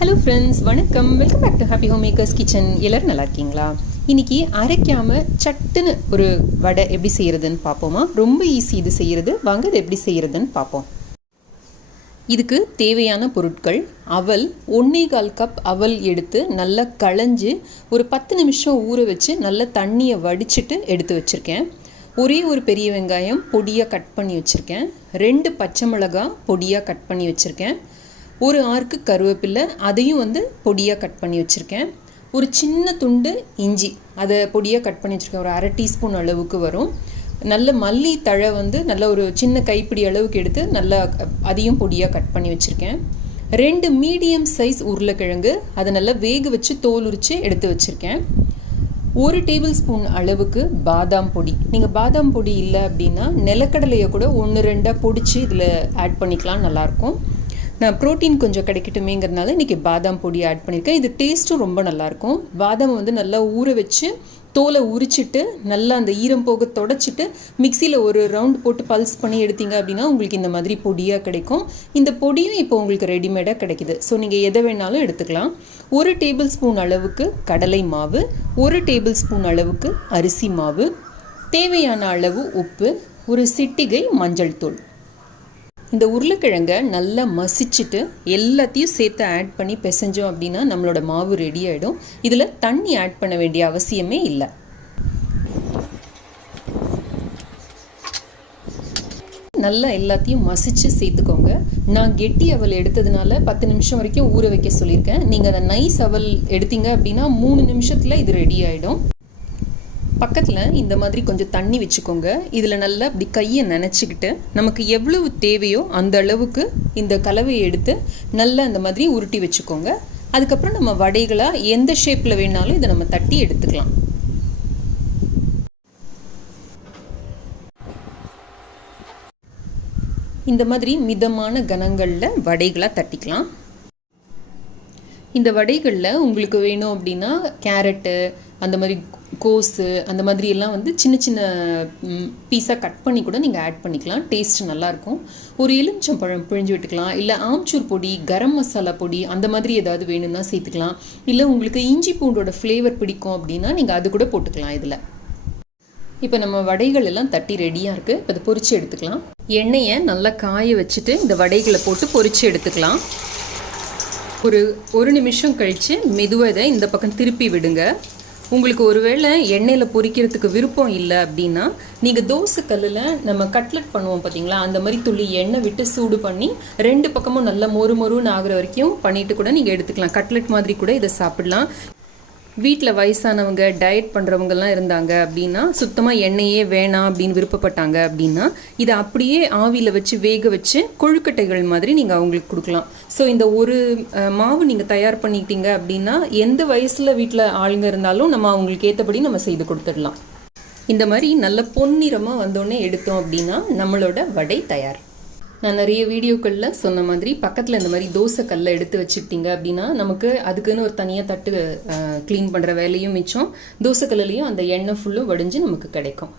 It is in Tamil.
ஹலோ ஃப்ரெண்ட்ஸ், வணக்கம். Welcome back to happy home makers kitchen. எல்லோரும் நல்லா இருக்கீங்களா? இன்றைக்கி அரைக்காமல் சட்டுன்னு ஒரு வடை எப்படி செய்கிறதுன்னு பார்ப்போமா? ரொம்ப ஈஸி இது செய்கிறது. வாங்க இது எப்படி செய்கிறதுன்னு பார்ப்போம். இதுக்கு தேவையான பொருட்கள்: அவல் 1.25 கப் அவல் எடுத்து நல்லா களைஞ்சி ஒரு 10 நிமிஷம் ஊற வச்சு நல்லா தண்ணியை வடிச்சிட்டு எடுத்து வச்சுருக்கேன். ஒரே ஒரு பெரிய வெங்காயம் பொடியாக கட் பண்ணி வச்சுருக்கேன். 2 பச்சை மிளகாய் பொடியாக கட் பண்ணி வச்சுருக்கேன். ஒரு ஆர்க்கு கருவேப்பிலை, அதையும் பொடியாக கட் பண்ணி வச்சுருக்கேன். ஒரு சின்ன துண்டு இஞ்சி, அதை பொடியாக கட் பண்ணி வச்சுருக்கேன். ஒரு 1/2 டீஸ்பூன் அளவுக்கு வரும். நல்ல மல்லி தழை நல்ல ஒரு சின்ன கைப்பிடி அளவுக்கு எடுத்து நல்லா அதையும் பொடியாக கட் பண்ணி வச்சுருக்கேன். 2 மீடியம் சைஸ் உருளைக்கிழங்கு, அதை நல்லா வேக வச்சு தோல் உரித்து எடுத்து வச்சுருக்கேன். 1 டேபிள் ஸ்பூன் அளவுக்கு பாதாம் பொடி. நீங்கள் பாதாம் பொடி இல்லை அப்படின்னா நிலக்கடலையை கூட 1-2 பொடிச்சு இதில் ஆட் பண்ணிக்கலாம், நல்லாயிருக்கும். நான் ப்ரோட்டீன் கொஞ்சம் கிடைக்கட்டுமேங்கிறதுனால இன்றைக்கி பாதாம் பொடி ஆட் பண்ணியிருக்கேன். இது டேஸ்ட்டும் ரொம்ப நல்லாயிருக்கும். பாதாம் நல்லா ஊற வச்சு தோலை உரிச்சிட்டு நல்லா அந்த ஈரம் போக தொடச்சிட்டு மிக்சியில் ஒரு ரவுண்ட் போட்டு பல்ஸ் பண்ணி எடுத்தீங்க அப்படின்னா உங்களுக்கு இந்த மாதிரி பொடியாக கிடைக்கும். இந்த பொடியும் இப்போ உங்களுக்கு ரெடிமேடாக கிடைக்குது. ஸோ நீங்கள் எதை வேணாலும் எடுத்துக்கலாம். 1 டேபிள் ஸ்பூன் அளவுக்கு கடலை மாவு, 1 டேபிள் ஸ்பூன் அளவுக்கு அரிசி மாவு, தேவையான அளவு உப்பு, ஒரு சிட்டிகை மஞ்சள் தூள். இந்த உருளைக்கிழங்கை நல்லா மசிச்சுட்டு எல்லாத்தையும் சேர்த்து ஆட் பண்ணி பிசைஞ்சோம் அப்படின்னா நம்மளோட மாவு ரெடி ஆகிடும். இதில் தண்ணி ஆட் பண்ண வேண்டிய அவசியமே இல்லை. நல்லா எல்லாத்தையும் மசிச்சு சேர்த்துக்கோங்க. நான் கெட்டி அவல் எடுத்ததுனால 10 நிமிஷம் வரைக்கும் ஊற வைக்க சொல்லியிருக்கேன். நீங்கள் அந்த நைஸ் அவல் எடுத்தீங்க அப்படின்னா 3 நிமிஷத்தில் இது ரெடி ஆகிடும். பக்கத்தில் இந்த மாதிரி கொஞ்சம் தண்ணி வச்சுக்கோங்க. இதில் நல்லா அப்படி கையை நனைச்சிக்கிட்டு நமக்கு எவ்வளவு தேவையோ அந்த அளவுக்கு இந்த கலவையை எடுத்து நல்லா இந்த மாதிரி உருட்டி வச்சுக்கோங்க. அதுக்கப்புறம் நம்ம வடைகளாக எந்த ஷேப்பில் வேணாலும் இதை நம்ம தட்டி எடுத்துக்கலாம். இந்த மாதிரி மிதமான கனங்களில் வடைகளாக தட்டிக்கலாம். இந்த வடைகளில் உங்களுக்கு வேணும் அப்படின்னா கேரட்டு, அந்த மாதிரி கோஸு, அந்த மாதிரி எல்லாம் சின்ன சின்ன பீஸாக கட் பண்ணி கூட நீங்கள் ஆட் பண்ணிக்கலாம். டேஸ்ட் நல்லாயிருக்கும். ஒரு எலுமிச்சம்பழம் பிழிஞ்சு விட்டுக்கலாம். இல்லை ஆம்ச்சூர் பொடி, கரம் மசாலா பொடி, அந்த மாதிரி ஏதாவது வேணும்னா சேர்த்துக்கலாம். இல்லை உங்களுக்கு இஞ்சி பூண்டோட ஃப்ளேவர் பிடிக்கும் அப்படின்னா நீங்கள் அது கூட போட்டுக்கலாம் இதில். இப்போ நம்ம வடைகள் எல்லாம் தட்டி ரெடியாக இருக்குது. இப்போ அதை பொரித்து எடுத்துக்கலாம். எண்ணெயை நல்லா காய வச்சுட்டு இந்த வடைகளை போட்டு பொரித்து எடுத்துக்கலாம். ஒரு நிமிஷம் கழித்து மெதுவாக இதை இந்த பக்கம் திருப்பி விடுங்க. உங்களுக்கு ஒருவேளை எண்ணெயில் பொரிக்கிறதுக்கு விருப்பம் இல்லை அப்படின்னா நீங்கள் தோசை கல்லில் நம்ம கட்லெட் பண்ணுவோம் பார்த்தீங்களா, அந்த மாதிரி துள்ளி எண்ணெய் விட்டு சூடு பண்ணி 2 பக்கமும் நல்லா மொறுமொறுன்னு ஆகிற வரைக்கும் பண்ணிவிட்டு கூட நீங்கள் எடுத்துக்கலாம். கட்லெட் மாதிரி கூட இதை சாப்பிடலாம். வீட்டில் வயசானவங்க, டயட் பண்ணுறவங்கலாம் இருந்தாங்க அப்படின்னா, சுத்தமாக எண்ணெயே வேணாம் அப்படின்னு விருப்பப்பட்டாங்க அப்படின்னா இதை அப்படியே ஆவியில் வச்சு வேக வச்சு கொழுக்கட்டைகள் மாதிரி நீங்கள் அவங்களுக்கு கொடுக்கலாம். ஸோ இந்த ஒரு மாவு நீங்கள் தயார் பண்ணிட்டீங்க அப்படின்னா எந்த வயசில் வீட்டில் ஆளுங்க இருந்தாலும் நம்ம அவங்களுக்கு ஏற்றபடி நம்ம செய்து கொடுத்துடலாம். இந்த மாதிரி நல்ல பொன்னிறமாக வந்தோடனே எடுத்தோம் அப்படின்னா நம்மளோட வடை தயார். நான் நிறைய வீடியோக்களில் சொன்ன மாதிரி பக்கத்தில் இந்த மாதிரி தோசை கல்லை எடுத்து வச்சுக்கிட்டீங்க அப்படின்னா நமக்கு அதுக்குன்னு ஒரு தனியாக தட்டு க்ளீன் பண்ணுற வேலையும் மிச்சம். தோசை கல்லையும் அந்த எண்ணெய் ஃபுல்லும் வடிஞ்சு நமக்கு கிடைக்கும்.